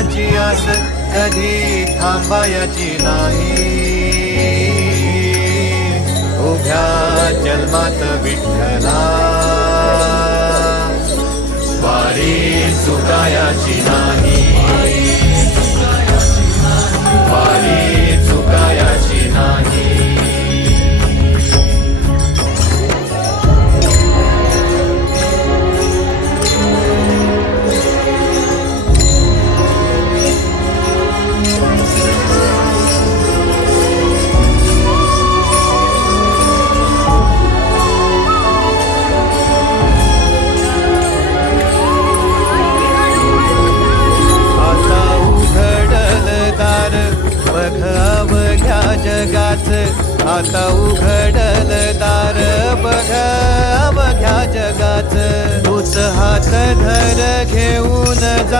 देवाची आस कधी थांबायची नाही. उभ्या जन्मात विठ्ठला. वारी चुकायाची नाही. अवघ्या जगाच. आता उघडल दार बघ अवघ्या जगाच. तूच हात धर घेऊन जा.